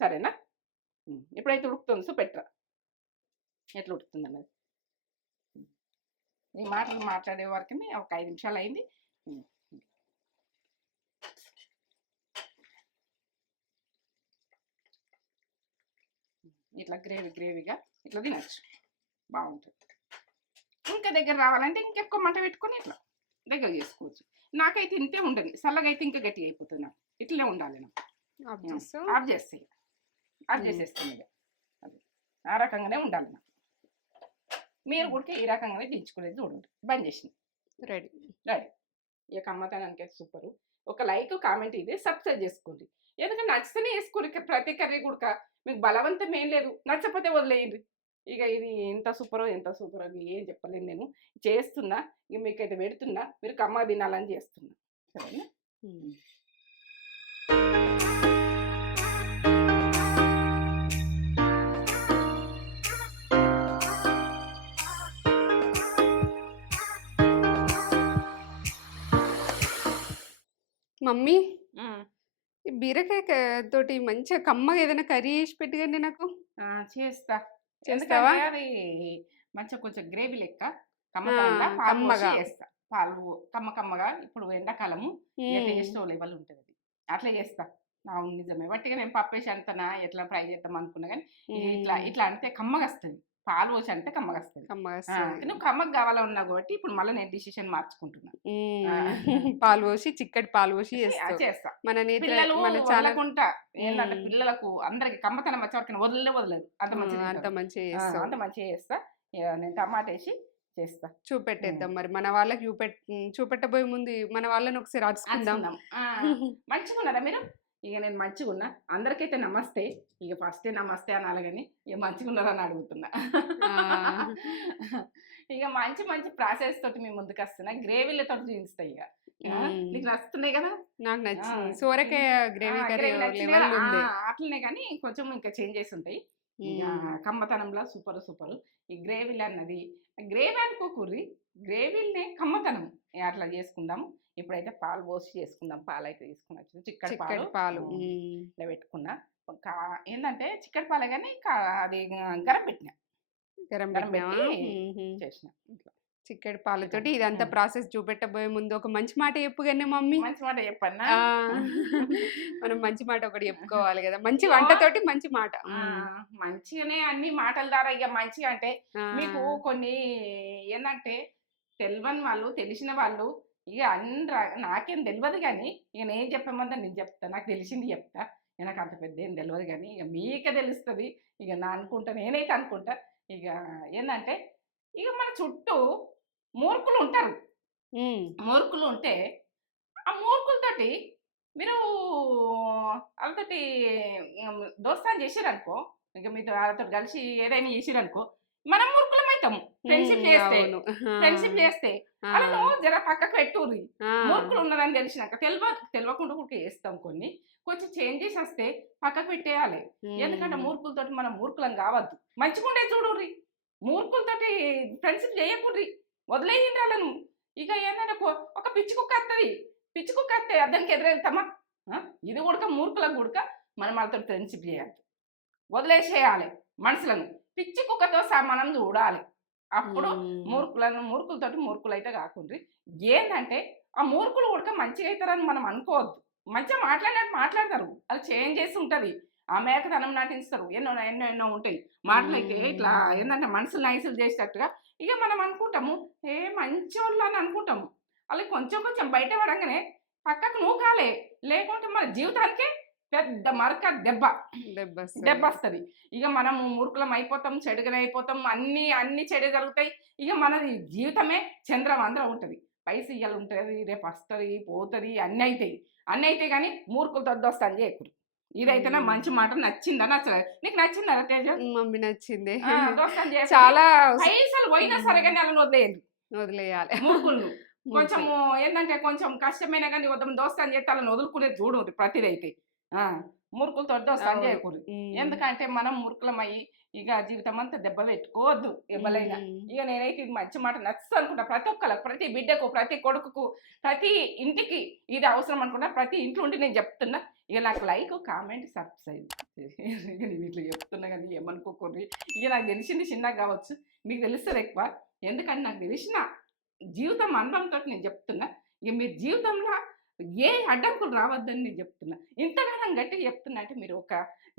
సరేనా? ఇప్పుడైతే ఉడుకుతుంది. చూపెట్టరా ఎట్లా ఉడుకుతుంది అన్నది. ఈ మాటలు మాట్లాడే వరకు ఒక 5 నిమిషాలు అయింది. ఇట్లా గ్రేవీగా ఇట్లా తినచ్చు, బాగుంటుంది. ఇంకా దగ్గర రావాలంటే ఇంకెక్కువ మంట పెట్టుకొని ఇట్లా దగ్గర చేసుకోవచ్చు. నాకైతే ఇంతే ఉండదు, చల్లగా అయితే ఇంకా గట్టిగా అయిపోతుంది. నాకు ఇట్లనే ఉండాలి. నాకు ఆఫ్ చేసేస్తాను ఇక. అది ఆ రకంగానే ఉండాలి. నాకు మీరు కూడా ఈ రకంగానే దించుకునేది చూడండి. బంద్ చేసింది. రెడీ. ఇక కమ్మతనానికి అయితే సూపరు. ఒక లైక్ కామెంట్ ఇది సబ్స్క్రైబ్ చేసుకోండి. ఎందుకంటే నచ్చితేనే వేసుకోరు. ప్రతి కర్రీ కూడా మీకు బలవంతం ఏం లేదు, నచ్చకపోతే వదిలేయండి. ఇక ఇది ఎంత సూపరో ఏం చెప్పలేను. నేను చేస్తున్నా, ఇక మీకైతే పెడుతున్నా, మీరు కమ్మ తినాలని చేస్తున్నా. సరేనా? మమ్మీ బీరకాయ తోటి మంచిగా కమ్మగా ఏదైనా కర్రీ చేసి పెట్టిగండి నాకు. చేస్తావా? అది మంచిగా కొంచెం గ్రేవీ లెక్క కమ్మగా చేస్తా. పాలు కమ్మగా. ఇప్పుడు ఎండాకాలము టేస్ట్ లెవెల్ ఉంటుంది. అది అట్లా చేస్తా. నిజమే. బట్టిగా నేను పప్పేసి అంతనా ఎట్లా ఫ్రై చేద్దాం అనుకున్నా కానీ ఇట్లా అంటే కమ్మగా వస్తుంది. పాలు పోసి అంటే కమ్మగా వస్తుంది. నువ్వు కమ్మగా కావాలన్నా కాబట్టి ఇప్పుడు మళ్ళీ నేను డిసిషన్ మార్చుకుంటున్నా. పాలు పోసి చిక్కటి పాలు పోసి చేస్తా. చల్లకుంటా ఏంటంటే పిల్లలకు అందరికి కమ్మతనం వచ్చేవరకు వదలలేదు. అంత మంచిగా చేస్తా. నేను టమాటా వేసి చేస్తా. చూపెట్టేద్దాం మరి మన వాళ్ళకి. చూపెట్టబోయే ముందు మన వాళ్ళని ఒకసారి రాసుకుందాం. మంచిగా ఉన్నారా మీరు? ఇక నేను మంచిగా ఉన్నా. అందరికైతే నమస్తే. ఇక ఫస్ట్ నమస్తే అనాలి కానీ ఇక మంచిగా ఉన్నారని అడుగుతున్నా. ఇక మంచి ప్రాసెస్ తోటి మేము ముందుకు వస్తున్నా. గ్రేవీలతో చూపిస్తా. ఇక నీకు నచ్చుతున్నాయి కదా? నాకు నచ్చింది. సోరకాయ గ్రేవీ అట్లనే కానీ కొంచెం ఇంకా చేంజ్ చేసి ఉంటాయి. కమ్మతనంలో సూపర్. ఈ గ్రేవీలు అన్నది గ్రేవీ అనుకోకూర్రి, గ్రేవీలనే కమ్మతనం అట్లా చేసుకుందాము. ఇప్పుడైతే పాలు పోసి చేసుకుందాం. పాలు అయితే తీసుకుని వచ్చి చిక్కటి పాలు ఇలా పెట్టుకున్నా. ఏంటంటే చిక్కటి పాలే కానీ అది గరం పెట్టినా. చేసిన చిక్కటి పాలతోటి ఇదంతా ప్రాసెస్ చూపెట్టబోయే ముందు ఒక మంచి మాట చెప్పుగానే మమ్మీ. మంచి మాట చెప్పన్నా? మనం మంచి మాట ఒకటి చెప్పుకోవాలి కదా. మంచి వంటతోటి మంచి మాట. మంచిగానే అన్ని మాటల ద్వారా. ఇక మంచిగా అంటే మీకు కొన్ని ఏంటంటే తెలియని వాళ్ళు, తెలిసిన వాళ్ళు, ఇక నాకేం తెలియదు కానీ ఇక నేను చెప్పమంతా నేను చెప్తా. నాకు తెలిసింది చెప్తా. నాకు అంత పెద్ద ఏం తెలియదు కానీ ఇక మీకే తెలుస్తుంది. ఇక నా అనుకుంటా, నేనైతే అనుకుంటా. ఇక ఏంటంటే ఇక మన చుట్టూ మూర్ఖులు ఉంటారు. మూర్ఖులు ఉంటే ఆ మూర్ఖులతోటి మీరు వాళ్ళతోటి దోస్తాన్ని చేసిరనుకో, ఇక మీతో వాళ్ళతో కలిసి ఏదైనా చేసిరనుకో, మనం మూర్ఖులం అవుతాము. ఫ్రెండ్షిప్ చేస్తే అలా జర పక్కకు పెట్టుర్రి. మూర్ఖులు ఉన్నారని తెలిసినాక తెలియకుండా కూడా చేస్తాం. కొంచెం చేంజెస్ వస్తే పక్కకు పెట్టేయాలి. ఎందుకంటే మూర్ఖులతోటి మనం మూర్ఖులం కావద్దు. మంచిగా ఉండే చూడుర్రి. మూర్ఖులతోటి ఫ్రెండ్షిప్ చేయకూడదు, వదిలేయండి వాళ్ళను. ఇక ఏంటంటే ఒక పిచ్చి కుక్క వస్తే అద్దరికి ఎదురెళ్తామా? ఇది కూడా మూర్ఖులకు కూడా మనం వాళ్ళతో ఫ్రెండ్షిప్ చేయాలి, వదిలేసేయాలి. మనుషులను పిచ్చి కుక్కతో మనం చూడాలి. అప్పుడు మూర్ఖులతోటి మూర్ఖులు అయితే కాకుండా ఏంటంటే ఆ మూర్ఖులు కూడా మంచిగా అవుతారని మనం అనుకోవద్దు. మంచిగా మాట్లాడతారు, అది చేంజ్ చేసి ఉంటుంది. ఆ మేకతనం నటిస్తారు. ఎన్నో ఉంటాయి మాటలు. అయితే ఇట్లా ఏంటంటే మనసులు నైసులు చేసేటట్టుగా ఇక మనం అనుకుంటాము మంచి వాళ్ళు అని అనుకుంటాము. వాళ్ళకి కొంచెం బయట పడంగానే పక్కకు నువ్వు కాలే, లేకుంటే మన జీవితానికే పెద్ద మరక దెబ్బ వస్తుంది. ఇక మనము మూర్ఖులం అయిపోతాం, చెడుగనే అయిపోతాం. అన్ని చెడు జరుగుతాయి. ఇక మనది జీవితమే చంద్రమంద్రం ఉంటుంది. పైసలు ఇయ్యాలి ఉంటుంది, రేపు వస్తుంది పోతుంది, అన్నీ అవుతాయి కానీ మూర్ఖులతో దోస్తాను చేయకూడదు. ఇదైతేనా మంచి మాట. నచ్చిందా? నచ్చలేదు? నీకు నచ్చిందా తేజ? మమ్మీ నచ్చింది. దోస్తాను చాలా పైసలు పోయినా సరే కానీ వాళ్ళని వదిలేయాలి. మూర్ఖులను కొంచెము ఏంటంటే కొంచెం కష్టమైనా కానీ దోస్తాను చేస్తే వాళ్ళని వదులుకునేది చూడు. ప్రతిదైతే మూర్ఖులతో దోస్తాను చేయకూడదు. ఎందుకంటే మనం మూర్ఖులమయ్యి ఇక జీవితం అంతా దెబ్బ పెట్టుకోవద్దు ఎవరైనా. ఇక నేనైతే ఇది మంచి మాట నచ్చుతుంది అనుకుంటా. ప్రతి ఒక్కరికి, ప్రతి బిడ్డకు, ప్రతి కొడుకుకు, ప్రతి ఇంటికి ఇది అవసరం అనుకుంటా. ప్రతి ఇంట్లో ఉండి నేను చెప్తున్నా. ఇక నాకు లైక్ కామెంట్ సబ్స్క్రైబ్ ఇక నేను ఇట్లా చెప్తున్నా కానీ ఏమనుకోకూడదు. ఇక నాకు తెలిసింది చిన్నగా కావచ్చు, మీకు తెలుస్తుంది ఎక్కువ. ఎందుకంటే నాకు తెలిసిన జీవితం అనుభవంతో నేను చెప్తున్నా. ఇక మీ జీవితంలో ఏ అడ్డంకులు రావద్దని నేను చెప్తున్నా. ఇంతగానం గట్టిగా చెప్తున్నా అంటే మీరు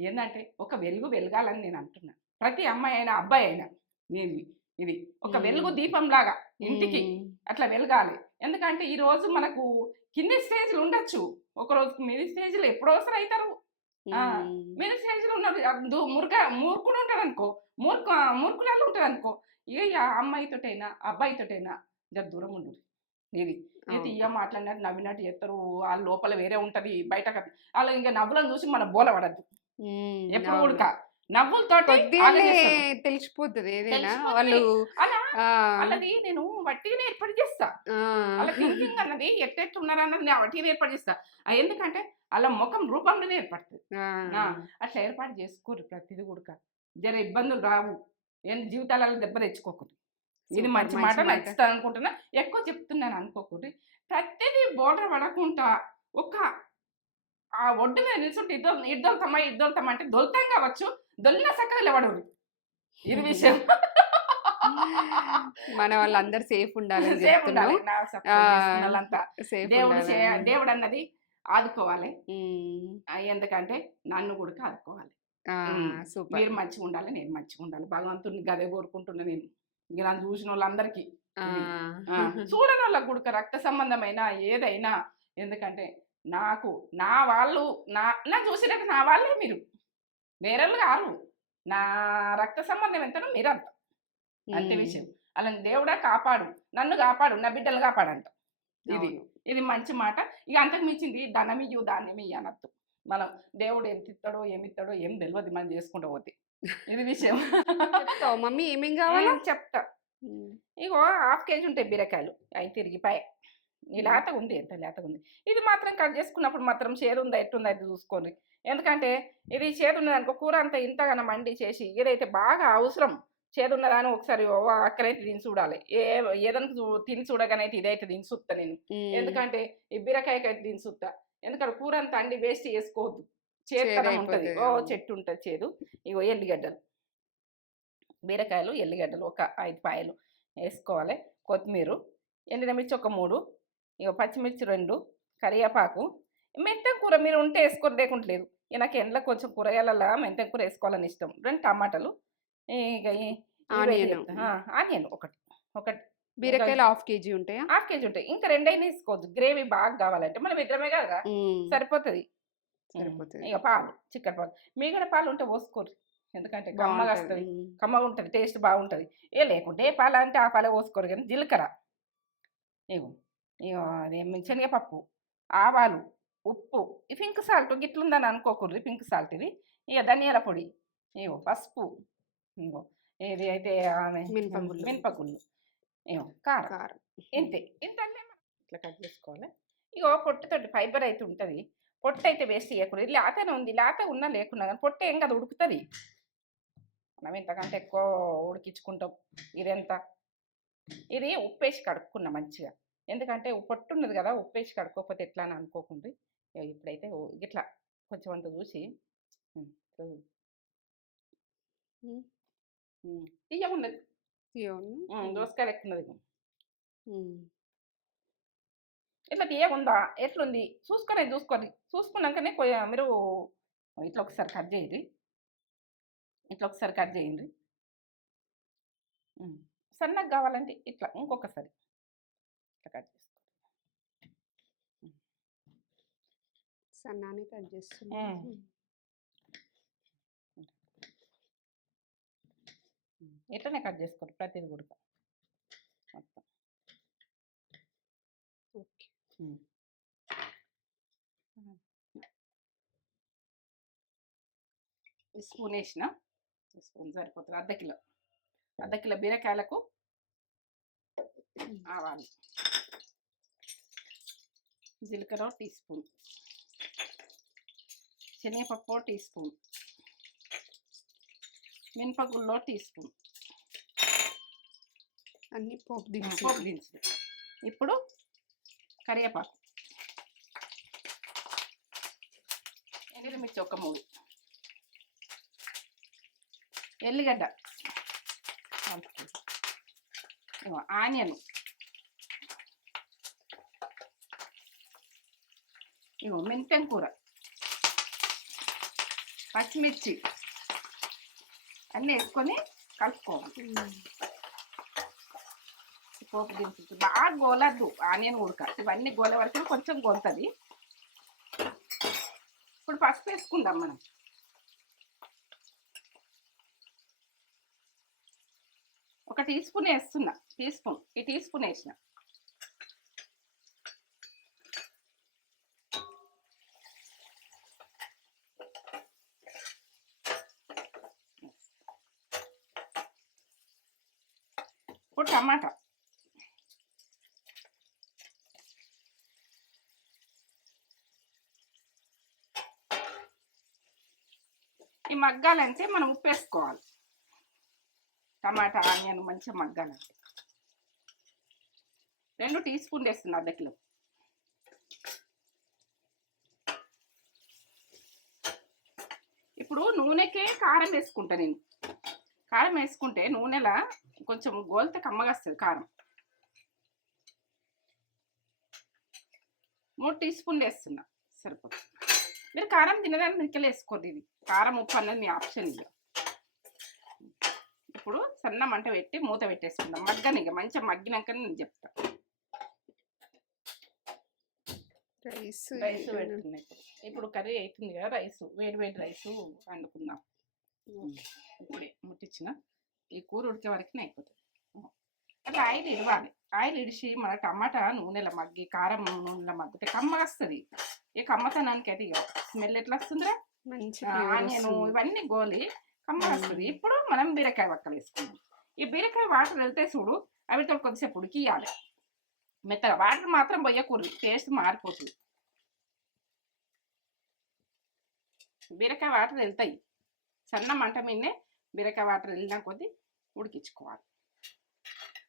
ఏంటంటే ఒక వెలుగు వెలగాలని నేను అంటున్నా. ప్రతి అమ్మాయి అయినా అబ్బాయి అయినా నేను ఇది ఒక వెలుగు దీపం లాగా ఇంటికి అట్లా వెలగాలి. ఎందుకంటే ఈరోజు మనకు కింది స్టేజ్లు ఉండొచ్చు, ఒక రోజు మీద స్టేజ్లో ఎప్పుడో అవసరం అవుతారు. మీద స్టేజ్లో ఉన్నారు మూర్ఖుడు ఉంటాడు అనుకో, మూర్ఖురాలు ఉంటాడు అనుకో, ఏ అమ్మాయితోటైనా అబ్బాయితోటైనా జర దూరం ఉండదు. ఇది తీయ మాట్లాడినట్టు నవ్వినట్టు చేస్తారు, వాళ్ళ లోపల వేరే ఉంటది బయట. వాళ్ళు ఇంకా నవ్వులను చూసి మన బోల పడద్దు ఎప్పుడు ఉడక నవ్వులతోటి తెలిసిపోతుంది ఏదైనా వాళ్ళు. అలాది నేను వట్టిగానే ఏర్పాటు చేస్తా, అలా థింకింగ్ అన్నది ఎట్టెట్టున్నారు అన్నది నేను వట్టిగానే ఏర్పాటు చేస్తా. ఎందుకంటే అలా ముఖం రూపంలోనే ఏర్పడుతుంది. అట్లా ఏర్పాటు చేసుకోరు ప్రతిదీ కూడా. జర ఇబ్బందులు రావు, జీవితాలలో దెబ్బ తెచ్చుకోకూడదు. ఇది మంచి మాట నచ్చుతాను అనుకుంటున్నా, ఎక్కువ చెప్తున్నాను అనుకోకూడదు. ప్రతిదీ బోర్డర్ పడకుండా ఒక ఆ ఒడ్డు మీద నిల్చుంటే ఇద్దొల్తామా అంటే దొల్తాం కావచ్చు, దొల్లిన సక్కగా లేవడరు. ఇది విషయం. మన వాళ్ళందరూ సేఫ్ ఉండాలి. దేవుడు అన్నది ఆదుకోవాలి, ఎందుకంటే నన్ను కూడా ఆదుకోవాలి. మీరు మంచిగా ఉండాలి, నేను మంచిగా ఉండాలి. భగవంతుడిని గదే కోరుకుంటున్నా నేను. ఇక నన్ను చూసిన వాళ్ళందరికీ, చూడని వాళ్ళకు కూడా రక్త సంబంధమైన ఏదైనా. ఎందుకంటే నాకు నా వాళ్ళు నా చూసినట్టు నా వాళ్ళే మీరు, వేరే కాదు. నా రక్త సంబంధం ఎంతనో మీరు అంత అంతే విషయం. అలా దేవుడా కాపాడు, నన్ను కాపాడు, నా బిడ్డలు కాపాడంట. ఇది మంచి మాట. ఇక అంతకు మించింది ధనమియ్యు ధాన్యమియ్యి అనద్దు. మనం దేవుడు ఎంత ఇస్తాడో ఏమిస్తాడో ఏం తెలియదు, మనం చేసుకుంటూ పోతే. ఇది విషయం. మమ్మీ ఏమేం కావాలో చెప్తా. ఇగో 1/2 kg ఉంటాయి బీరకాయలు, అవి తిరిగిపోయాయి. ఈ లేతగా ఉంది, ఎంత లేతగా ఉంది. ఇది మాత్రం కట్ చేసుకున్నప్పుడు మాత్రం చేదు ఉందా ఎట్టుందా అది చూసుకోండి. ఎందుకంటే ఇది చేదు ఉన్నది అనుకో, కూర అంతా ఇంతగానో మండి చేసి ఏదైతే బాగా అవసరం చేదు ఉన్నదా అని ఒకసారి అక్కడైతే తిని చూడాలి. ఏదైనా తిని చూడగానైతే ఇదైతే తిని చూస్తా నేను. ఎందుకంటే ఈ బీరకాయకైతే తిని చూస్తా. ఎందుకంటే కూర అంతా అండి వేస్ట్ చేసుకోవద్దు, చేదు ఉంటుంది. చెట్టు ఉంటుంది చేదు. ఇగో ఎల్లిగడ్డలు, బీరకాయలు, ఎల్లిగడ్డలు ఒక 5 పాయలు వేసుకోవాలి. కొత్తిమీర, ఎండినమిర్చి ఒక 3, ఇక పచ్చిమిర్చి 2, కరివేపాకు. మెంతం కూర మీరు ఉంటే వేసుకోరు, లేకుంటలేదు. ఇక నాకు ఎండలో కొంచెం కూరగాయలలో మెంతం కూర వేసుకోవాలని ఇష్టం. 2 టమాటాలు, ఇక ఆనియన్ ఒకటి. బీరకాయలు 1/2 kg ఉంటాయా? 1/2 kg ఉంటాయి. ఇంకా 2 అయినా వేసుకోవద్దు, గ్రేవీ బాగా కావాలంటే. మనం ఇద్దరమే కదా, సరిపోతుంది. ఇక పాలు, చిక్కటి పాలు, మీగడ పాలు ఉంటే పోసుకోరు. ఎందుకంటే కమ్మగా వస్తుంది, కమ్మగా ఉంటుంది, టేస్ట్ బాగుంటుంది. లేకుంటే ఏ పాలు అంటే ఆ పాలే పోసుకోరు. కానీ జీలకర్ర, శనగపప్పు, ఆవాలు, ఉప్పు, ఈ పింక్ సాల్ట్ గిట్లుందని అనుకోకూడదు, పింక్ సాల్ట్ ఇది. ఇక ధనియాల పొడి, పసుపు, ఏది అయితే మినపగుళ్ళు, కారం. ఇంతే. ఇంతనే ఇట్లా కట్ చేసుకోవాలి. ఇగో పొట్టుతోటి ఫైబర్ అయితే ఉంటుంది. పొట్టు అయితే వేస్ట్ చేయకూడదు. ఇది లేతనే ఉంది, లేత ఉన్నా లేకున్నా కానీ పొట్టు ఏం కదా ఉడుకుతుంది. మనం ఇంతకంటే ఎక్కువ ఉడికించుకుంటాం. ఇది ఉప్పేసి కడుక్కున్నా మంచిగా. ఎందుకంటే పొట్టు ఉన్నది కదా, ఉప్పేసి కడుక్కోకపోతే ఎట్లా అని అనుకోకుండా ఇప్పుడైతే ఇట్లా కొంచెం అంత చూసి తీయకున్నది, దోసకాయలు ఎక్కువ ఉన్నది. ఇట్లా తీయకుందా ఎట్లుంది చూసుకున్నాకనే మీరు ఇట్లా ఒకసారి కట్ చేయండి. సన్నగా కావాలంటే ఇట్లా ఇంకొకసారి ఇట్లా కట్ చేసుకో. సన్నాన్ని కట్ చేస్తున్నా. ఇట్లనే కట్ చేసుకోండి ప్రతిది కూడా మొత్తం. స్పూన్ వేసిన, స్పూన్ సరిపోతుంది. అర్ధ కిలో బీరకాయలకు ఆవాలు, జీలకర్ర టీ స్పూన్, శనగపప్పు టీ స్పూన్, మినపగుళ్ళు టీ స్పూన్, అన్ని పోపు దినుసులు. ఇప్పుడు కరివేపాకు, ఎండుమిర్చి ఒక 3, ఎల్లిగడ్డ, ఆనియన్, మెంతెం కూర, పచ్చిమిర్చి అన్నీ వేసుకొని కలుపుకోవాలి. పోపు దినుసులు బాగా గోలద్దు, ఆనియన్ ఉడక ఇవన్నీ గోల వరకు కొంచెం గోలుతుంది. ఇప్పుడు పసుపు వేసుకుందాం మనం. ఒక టీ స్పూన్ వేస్తున్నా, ఈ టీ స్పూన్ వేసిన. ఇప్పుడు టమాటా, ఈ మగ్గాలంటే మనం ఉప్పు వేసుకోవాలి. టమాటా ఆనియన్ మంచిగా మగ్గాలంటే 2 టీ స్పూన్లు వేస్తున్నా, అర్ధ కిలో. ఇప్పుడు నూనెకే కారం వేసుకుంటా నేను. కారం వేసుకుంటే నూనెలా కొంచెం గోలితే కమ్మగా వస్తుంది కారం. 3 టీ స్పూన్లు వేస్తున్నా, సరిపోతుంది. మీరు కారం తినడానికి మిరికలు వేసుకోండి. ఇది కారం ఉప్పు అన్నది మీ ఆప్షన్. ఇక ఇప్పుడు సన్న మంట పెట్టి మూత పెట్టేసుకుందాం. మగ్గనిక మంచిగా మగ్గినాక నేను చెప్తా. రైస్ పెడుతున్నాయి. ఇప్పుడు కర్రీ అవుతుంది కదా, వేడి రైసు వండుకుందాం. ఇప్పుడే ముట్టించిన ఈ కూర ఉడికే వరకు అయిపోతుంది. అట్లా ఆయిల్ ఇవ్వాలి. ఆయిల్ ఇడిచి మన టమాటా నూనెల మగ్గి కారం నూనెల మగ్గితే కమ్మగా వస్తుంది. ఈ కమ్మతనానికి అయితే స్మెల్ ఎట్లా వస్తుందిరా, ఆనియన్ ఇవన్నీ గోలి కమ్మగా వస్తుంది. ఇప్పుడు మనం బీరకాయ వక్కలు వేసుకుందాం. ఈ బీరకాయ వాటర్ వెళ్తే చూడు, అవితో కొద్దిసేపు ఉడికియాలి. మెత్తగా వాటర్ మాత్రం పోయకూడదు, టేస్ట్ మారిపోతుంది. బీరకాయ వాటర్ వెళ్తాయి. సన్న మంట మీదనే బీరకాయ వాటర్ వెళ్ళినా కొద్దీ ఉడికించుకోవాలి.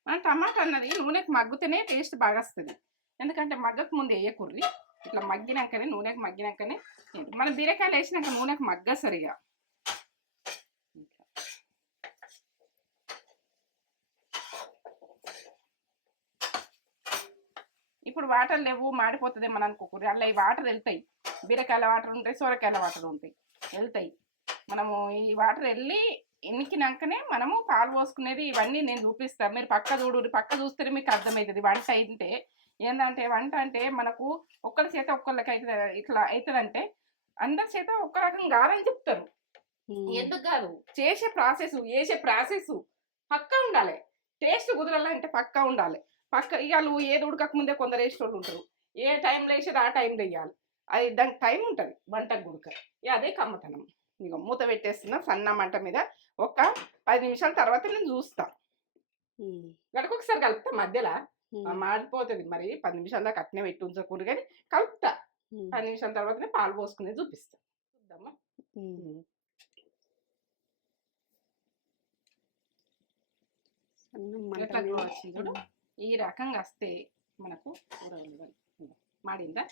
మన టమాటా అన్నది నూనెకి మగ్గుతేనే టేస్ట్ బాగా వస్తుంది. ఎందుకంటే మగ్గకు ముందు వేయకూర్రి, ఇట్లా మగ్గినాకనే నూనెకి మగ్గినాకనే. మనం బీరకాయలు వేసినాక నూనెకి మగ్గ సరిగా. ఇప్పుడు వాటర్ లేవు మాడిపోతుంది మనం అనుకోకూడదు. అలా ఈ వాటర్ వెళ్తాయి. బీరకాయల వాటర్ ఉంటాయి, సొరకాయల వాటర్ ఉంటాయి, వెళ్తాయి. మనము ఈ వాటర్ వెళ్ళి ఎన్నికినాకనే మనము పాలు పోసుకునేది. ఇవన్నీ నేను చూపిస్తాను. మీరు పక్క చూస్తేనే మీకు అర్థమవుతుంది. వంట అయితే ఏంటంటే, వంట అంటే మనకు ఒక్కరి చేత ఒక్కళ్ళకి అయితే ఇట్లా అవుతుందంటే అందరి చేత ఒక్క రకం కాదని చెప్తారు. ఎందుకు కాదు, చేసే ప్రాసెస్ పక్కా ఉండాలి. టేస్ట్ కుదరాలంటే పక్కా ఉండాలి. ఇవాళ ఏది ఉడకక ముందే కొందరు వేసేటోళ్ళు ఉంటారు. ఏ టైంలో వేసేది ఆ టైంలో వేయాలి. అది దానికి టైం ఉంటుంది వంటకు గుడక. అదే కమ్మతనం. ఇక మూత పెట్టేస్తున్నా సన్న మంట మీద. ఒక 10 నిమిషాల తర్వాత నేను చూస్తా. గడకొకసారి కలుపుతా, మధ్యలో మాడిపోతుంది. మరి 10 నిమిషాల దాకా అట్నే పెట్టి ఉంచకూడదు, కానీ కలుపుతా. 10 నిమిషాల తర్వాతనే పాలు పోసుకునేది చూపిస్తా. చూద్దామా. చూడు, ఈ రకంగా వస్తే మనకు కూర మాడిందా,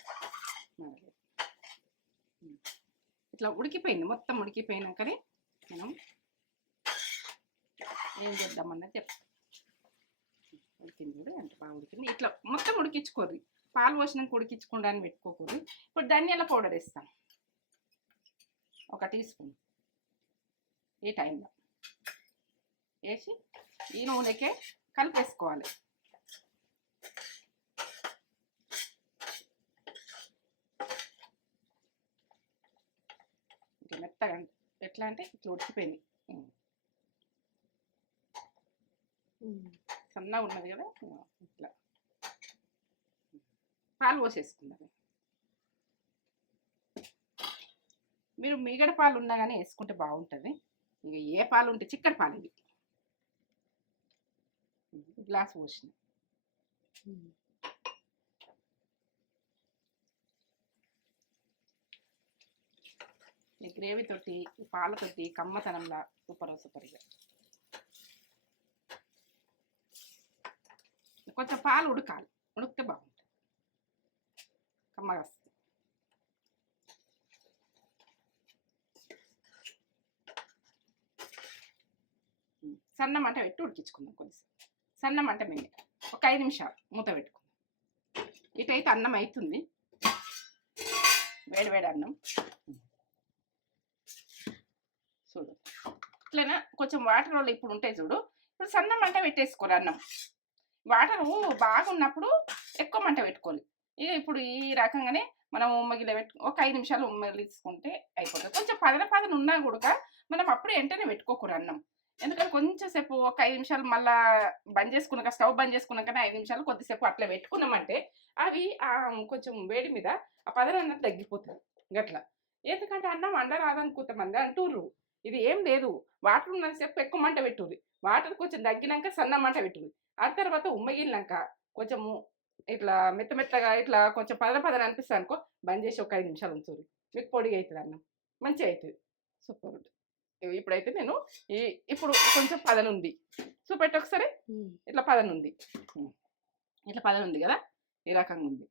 ఇట్లా ఉడికిపోయింది. మొత్తం ఉడికిపోయినాకనే మనం ఏం చేద్దామన్నది చెప్తాం. ఉడికింది కూడా ఎంత బాగా ఉడికింది. ఇట్లా మొత్తం ఉడికించుకోర్రి, పాలు పోసినాక ఉడికించుకోవడానికి పెట్టుకోకూడదు. ఇప్పుడు ధనియాల పౌడర్ వేస్తాం, 1 టీ స్పూన్. ఈ టైంలో వేసి ఈ నూనెకే కలిపేసుకోవాలి. మెత్తగా ఎట్లా అంటే ఇట్లా ఉడికిపోయింది. సన్నగా ఉన్నది కదా, ఇట్లా పాలు పోసేసుకుందాం. మీరు మీగడ పాలు ఉన్నా కానీ వేసుకుంటే బాగుంటుంది. ఇక ఏ పాలు ఉంటే చిక్కటి పాలు ఇవి గ్లాస్ పోసిన. ఈ గ్రేవీ తోటి పాలతోటి కమ్మతనంలా సూపర్గా. కొంచెం పాలు ఉడకాలి, ఉడికితే బాగుంటుంది, కమ్మగా వస్తుంది. సన్న మంట పెట్టి ఉడికించుకుందాం కొంచెం. సన్న మంట మీద ఒక 5 నిమిషాలు మూత పెట్టుకుందాం. ఇటైతే అన్నం అవుతుంది, వేడి వేడి అన్నం చూడు. ఇట్లనే కొంచెం వాటర్ వాళ్ళు ఇప్పుడు ఉంటాయి చూడు. ఇప్పుడు సన్న మంట పెట్టేసుకోరు అన్నం. వాటరు బాగున్నప్పుడు ఎక్కువ మంట పెట్టుకోవాలి. ఇక ఇప్పుడు ఈ రకంగానే మనం ఉమ్మగిల ఒక 5 నిమిషాలు ఉమ్మగిలించుకుంటే అయిపోతుంది. కొంచెం పదన ఉన్నా కూడా మనం అప్పుడు వెంటనే పెట్టుకోకూడదు అన్నం. ఎందుకంటే కొంచెం సేపు ఒక 5 నిమిషాలు మళ్ళీ బంద్ చేసుకున్నాక, స్టవ్ బంద్ చేసుకున్నాకనే 5 నిమిషాలు కొద్దిసేపు అట్లా పెట్టుకున్నామంటే అవి కొంచెం వేడి మీద ఆ పదన అన్నది తగ్గిపోతుంది గట్లా. ఎందుకంటే అన్నం వండరాదని కొంతమంది అంటుర్రు. ఇది ఏం లేదు, వాటర్ ఉన్నంతసేపు ఎక్కువ మంట పెట్టుర్రి, వాటర్ కొంచెం తగ్గినాక సన్న మంట పెట్టుర్రి. ఆ తర్వాత ఉమ్మగిలినాక కొంచెము ఇట్లా మెత్తగా ఇట్లా కొంచెం పదన అనిపిస్తుంది అనుకో, బంద్ చేసి ఒక 5 నిమిషాలు ఉంచుర్రి, మీకు పొడిగా అవుతుంది అన్నం, మంచిగా అవుతుంది, సూపర్ ఉంటుంది. ఇప్పుడైతే నేను ఇప్పుడు కొంచెం పదన ఉంది, చూపెట్టి ఒకసారి. ఇట్లా పదన ఉంది, ఇట్లా పదన ఉంది కదా, ఈ రకంగా ఉంది.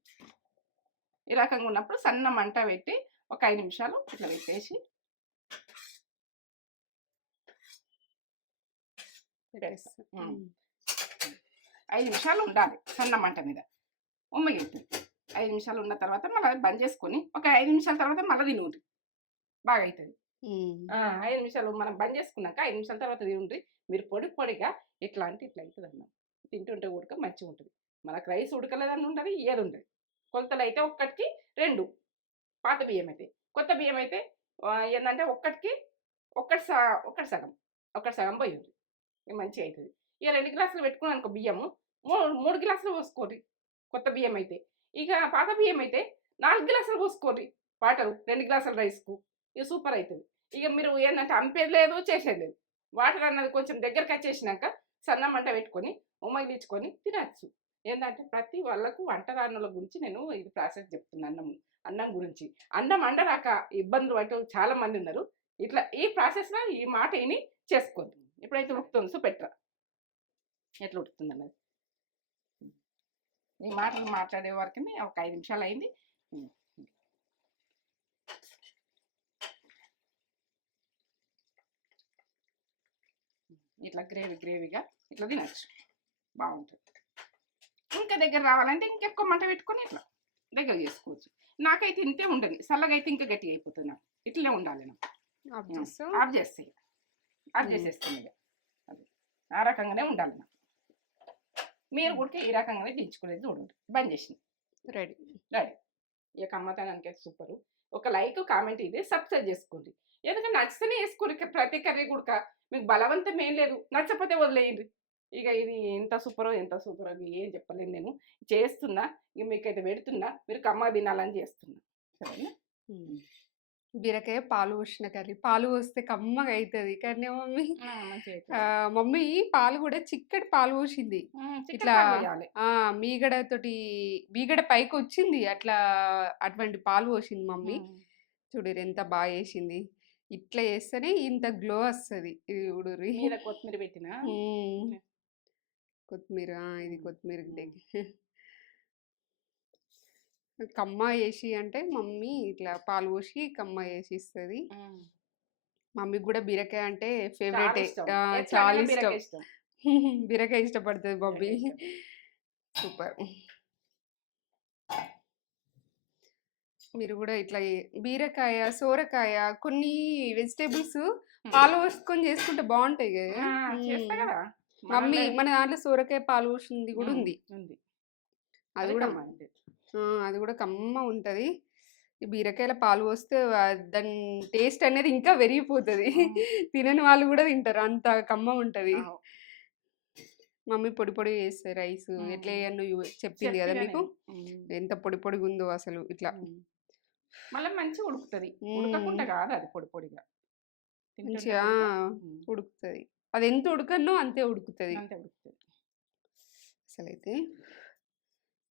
ఈ రకంగా ఉన్నప్పుడు సన్న మంట పెట్టి ఒక 5 నిమిషాలు ఇట్లా పెట్టేసి 5 నిమిషాలు ఉండాలి సన్న మంట మీద. ఉమ్మగిలుతుంది 5 నిమిషాలు ఉన్న తర్వాత మళ్ళీ బంద్ చేసుకొని ఒక 5 నిమిషాల తర్వాత మళ్ళీ తినుండ్రి, బాగా అవుతుంది. 5 నిమిషాలు మనం బంద్ చేసుకున్నాక 5 నిమిషాల తర్వాత తినుండ్రి. మీరు పొడిగా ఇట్లా అంటే ఇట్లా అవుతుంది అన్నం. తింటుంటే ఉడక మంచిగా ఉంటుంది. మనకు రైస్ ఉడకలేదని ఉండదు, ఏది ఉండదు. కొలతలు అయితే ఒక్కటికి 2, పాత బియ్యం అయితే. కొత్త బియ్యం అయితే ఏంటంటే ఒక్కటి సగం పోయింది, మంచిగా అవుతుంది. ఇక 2 గ్లాసులు పెట్టుకున్నాను అనుకో బియ్యము, 3 గ్లాసులు పోసుకోండి కొత్త బియ్యం అయితే. ఇక పాత బియ్యం అయితే 4 గ్లాసులు పోసుకోండి వాటర్ 2 గ్లాసుల రైస్కు. ఇక సూపర్ అవుతుంది. ఇక మీరు ఏంటంటే అంపేది లేదు, చేసేది లేదు. వాటర్ అన్నది కొంచెం దగ్గరికి వచ్చేసినాక సన్న మంట పెట్టుకొని ఉమ్మగిలించుకొని తినచ్చు. ఏంటంటే ప్రతి వాళ్ళకు వంటరానుల గురించి నేను ఇది ప్రాసెస్ చెప్తున్నాను. అన్నం గురించి. అన్నం వండరాక ఇబ్బందులు పట్టే చాలా మంది ఉన్నారు. ఇట్లా ఈ ప్రాసెస్లో ఈ మాట విని చేసుకోండి. ఇప్పుడైతే ఉడుకుతుంది, సో పెట్టరా ఎట్లా ఉడుకుతుంది అన్నది. ఈ మాటలు మాట్లాడే వరకు ఒక 5 నిమిషాలు అయింది. ఇట్లా గ్రేవీగా ఇట్లా తినచ్చు, బాగుంటుంది. ఇంకా దగ్గర రావాలంటే ఇంకెక్కువ మంట పెట్టుకొని ఇట్లా దగ్గర చేసుకోవచ్చు. నాకైతే ఇంతే ఉండదు, చల్లగా అయితే ఇంకా గట్టిగా అయిపోతుంది. నాకు ఇట్లనే ఉండాలి. నాకు ఆఫ్ చేసేస్తాను ఇక అది ఆ రకంగానే ఉండాలి. నాకు మీరు కూడా ఈ రకంగానే దించుకునేది చూడండి. బంద్ చేసిన రెడీ. ఇక అమ్మతానికి సూపరు. ఒక లైక్ కామెంట్ ఇది సబ్స్క్రైబ్ చేసుకోండి. ఎందుకంటే నచ్చితేనే వేసుకోండి. ప్రతి కర్రీ కూడా మీకు బలవంతం ఏం లేదు, నచ్చకపోతే వదిలేయండి. ఇక ఇది ఎంత సూపరో ఏం చెప్పలేను. నేను చేస్తున్నా, ఇక మీకైతే పెడుతున్నా, మీరు కమ్మ తినాలని చేస్తున్నా. సరేనా? బీరకాయ పాలు పోసిన కర్రీ. పాలు పోస్తే కమ్మగా అవుతుంది కానీ మమ్మీ పాలు కూడా చిక్కటి పాలు పోసింది. ఇట్లా మీగడ పైకి వచ్చింది, అట్లా అటువంటి పాలు పోసింది మమ్మీ. చూడరు ఎంత బాగా వేసింది. ఇట్లా చేస్తేనే ఇంత గ్లో వస్తుంది. కొత్తిమీర పెట్టిన కొత్తిమీర, ఇది కొత్తిమీర కమ్మ వేసి అంటే మమ్మీ ఇట్లా పాలు పోసి కమ్మ వేసి ఇస్తుంది. మమ్మీకి కూడా బీరకాయ అంటే ఫేవరెట్, చాలా ఇష్టం. బీరకాయ ఇష్టపడుతుంది మమ్మీ. సూపర్. మీరు కూడా ఇట్లా బీరకాయ, సోరకాయ, కొన్ని వెజిటేబుల్స్ పాలు పోసుకొని చేసుకుంటే బాగుంటాయి కదా మమ్మీ. మన దాంట్లో సోరకాయ పాలు పోసింది కూడా ఉంది. అది కూడా కమ్మ ఉంటుంది. ఈ బీరకాయల పాలు పోస్తే దాని టేస్ట్ అనేది ఇంకా పెరిగిపోతుంది. తినని వాళ్ళు కూడా తింటారు, అంత కమ్మ ఉంటుంది. మమ్మీ పొడి చేస్తే రైస్ ఎట్లా వేయను చెప్పింది కదా మీకు. ఎంత పొడిగా ఉందో అసలు. ఇట్లా మళ్ళీ మంచిగా ఉడుకుతుంది, ఉడకకుండా కాదు, అది పొడిగా మంచిగా ఉడుకుతుంది. అది ఎంత ఉడకనో అంతే ఉడుకుతుంది. అసలు అయితే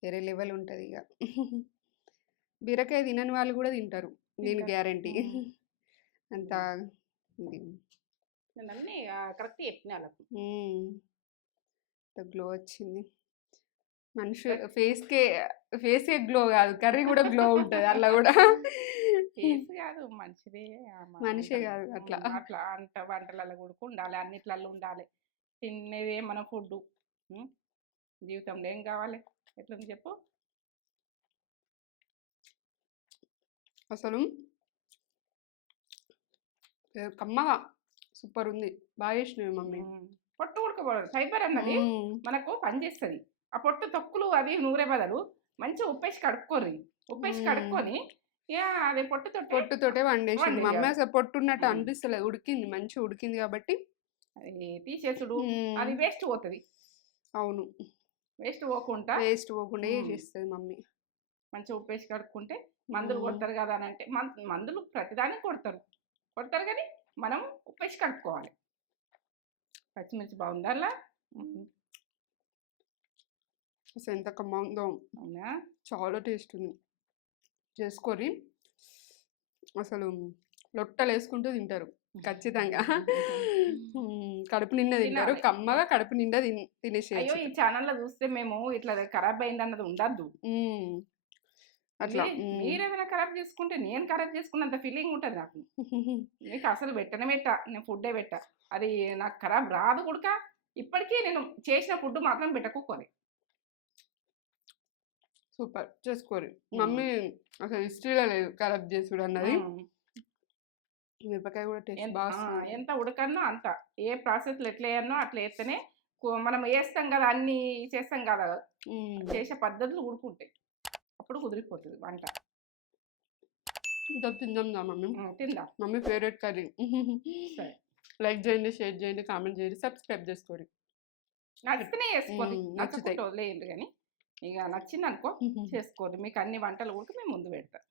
వేరే లెవెల్ ఉంటుంది. ఇక బీరకాయ తినని వాళ్ళు కూడా తింటారు, నేను గ్యారంటీ. అంత కరెక్ట్ చెప్పిన గ్లో వచ్చింది. మనిషి ఫేస్కే గ్లో కాదు, కర్రీ కూడా గ్లో ఉంటుంది. అట్లా కూడా కాదు, మనిషే కాదు, అట్లా అంట వంటలలో కూడా ఉండాలి, అన్నిట్లలో ఉండాలి. తినేదే మన ఫుడ్. జీవితంలో ఏం కావాలి? ఎట్లుంది చెప్పు? అసలు కమ్మగా సూపర్ ఉంది. బాగా చేసినవి మమ్మీ. పొట్టు ఉడకకూడదు. ఫైబర్ అన్నది మనకు పనిచేస్తుంది. ఆ పొట్టు తొక్కులు అవి నూరే బదులు మంచిగా ఉప్పేసి కడుక్కోర్రి. ఉప్పేసి కడుక్కొని ఇక అది పొట్టుతోటే వండేసింది మమ్మీ. అసలు పొట్టు ఉన్నట్టు అనిపిస్తలేదు. ఉడికింది, మంచిగా ఉడికింది కాబట్టి అది తీసేసుడు, అది వేస్ట్ పోతుంది. అవును, వేస్ట్ పోకుండా చేస్తుంది మమ్మీ. మంచిగా ఉప్పేసి కడుక్కుంటే మందులు కొడతారు కదా అని అంటే మందులు ప్రతిదానికి కొడతారు కానీ మనం ఉప్పేసి కడుక్కోవాలి. పచ్చిమిర్చి బాగుందా అలా? అసలు ఎంత కమ్మ ఉందో. అవునా? చాలా టేస్ట్ ఉంది. చేసుకొని అసలు లొట్టలు వేసుకుంటూ తింటారు ఖచ్చితంగా. కడుపు నిండా తింటారు, కమ్మగా కడుపు నిండా తినేసేయచ్చు. అయ్యో, ఈ ఛానల్లో చూస్తే మేము ఇట్లా ఖరాబ్ అయింది అన్నది ఉండద్దు. అట్లా మీరేమైనా ఖరాబ్ చేసుకుంటే నేను ఖరాబ్ చేసుకున్నంత ఫీలింగ్ ఉంటుంది నాకు. నీకు అసలు పెట్టనే నేను ఫుడ్డే పెట్టా. అది నాకు ఖరాబ్ రాదు కూడా. ఇప్పటికీ నేను చేసిన ఫుడ్ మాత్రం పెట్టకుకోని. సూపర్ చేసుకోరు మమ్మీ. అసలు హిస్టరీలో లేదు ఖరాబ్ చేసుడు అన్నది. మిరపకాయ కూడా టేస్ట్ బాగా. ఎంత ఉడకన్నో అంత ఏ ప్రాసెస్లో ఎట్లా వేయన్నో అట్లా వేస్తేనే మనం వేస్తాం కదా, అన్ని చేస్తాం కదా, చేసే పద్ధతులు ఉడుకుంటాయి. అప్పుడు కుదిరిపోతుంది వంట. ఇంకా తిందాం మమ్మీ. తిందాం. Mummy favourite curry. సరే, లైక్ చేయండి, షేర్ చేయండి, కామెంట్ చేయండి, సబ్స్క్రైబ్ చేసుకోండి. నచ్చితేనే చేసుకోండి, నచ్చకపోతే వదిలేయండి. కానీ ఇక నచ్చింది అనుకో చేసుకోండి. మీకు అన్ని వంటలు కూడా మేము ముందు పెడతాం.